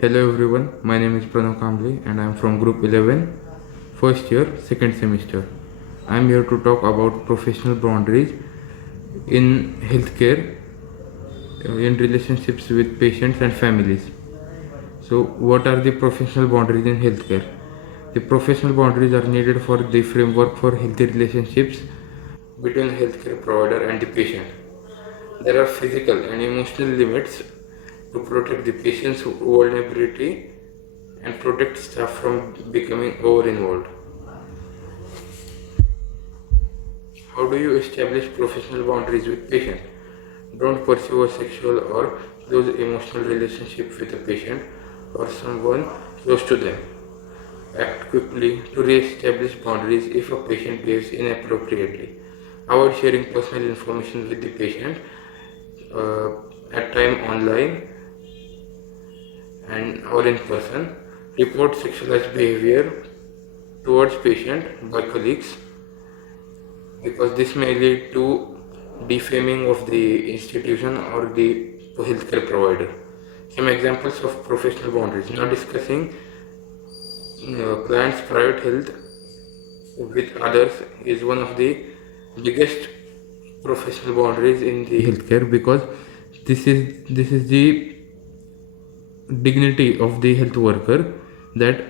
Hello everyone, my name is Pranav Kambli and I am from Group 11, first year, second semester. I am here to talk about professional boundaries in healthcare, in relationships with patients and families. So, what are the professional boundaries in healthcare? The professional boundaries are needed for the framework for healthy relationships between healthcare provider and the patient. There are physical and emotional limits to protect the patient's vulnerability and protect staff from becoming over involved. How do you establish professional boundaries with patient? Don't pursue a sexual or close emotional relationship with a patient or someone close to them. Act quickly to re-establish boundaries if a patient behaves inappropriately. Avoid sharing personal information with the patient uh, at time online and or in person. Report sexualized behavior towards patient by colleagues because this may lead to defaming of the institution or the healthcare provider. Some examples of professional boundaries. Not discussing clients' private health with others is one of the biggest professional boundaries in the healthcare because this is the dignity of the health worker that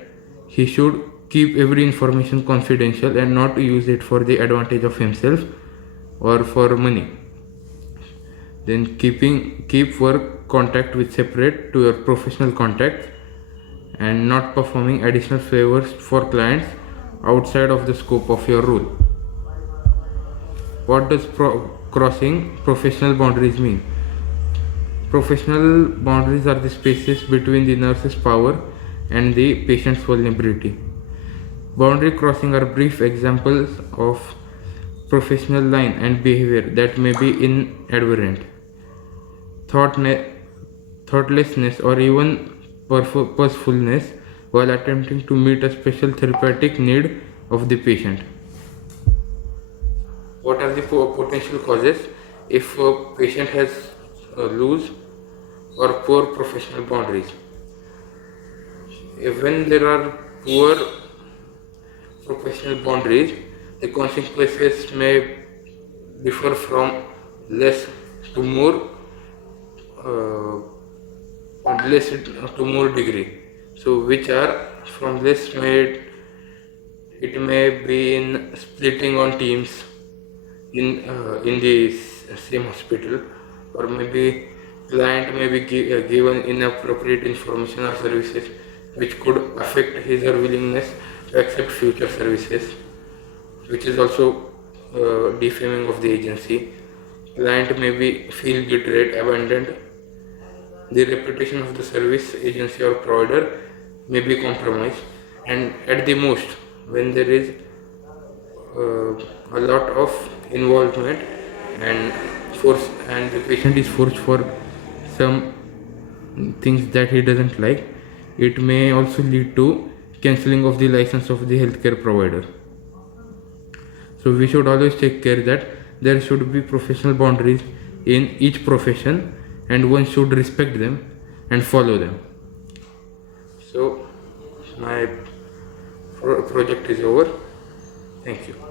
he should keep every information confidential and not use it for the advantage of himself or for money. Then keep work contact with separate to your professional contacts and not performing additional favors for clients outside of the scope of your role. What does crossing professional boundaries mean? Professional boundaries are the spaces between the nurse's power and the patient's vulnerability. Boundary crossing are brief examples of professional line and behavior that may be inadvertent, thoughtlessness, or even purposefulness while attempting to meet a special therapeutic need of the patient. What are the potential causes if a patient has loose or poor professional boundaries? When there are poor professional boundaries, the consequences may differ from less to more, less to more degree. So, which are from less may it may be in splitting on teams in the same hospital, or maybe client may be given inappropriate information or services which could affect his or willingness to accept future services, which is also defaming of the agency. Client may be feel betrayed, abandoned. The reputation of the service agency or provider may be compromised, and at the most, when there is a lot of involvement and force, and the patient is forced for some things that he doesn't like, it may also lead to cancelling of the license of the healthcare provider. So we should always take care that there should be professional boundaries in each profession and one should respect them and follow them. So my project is over. Thank you.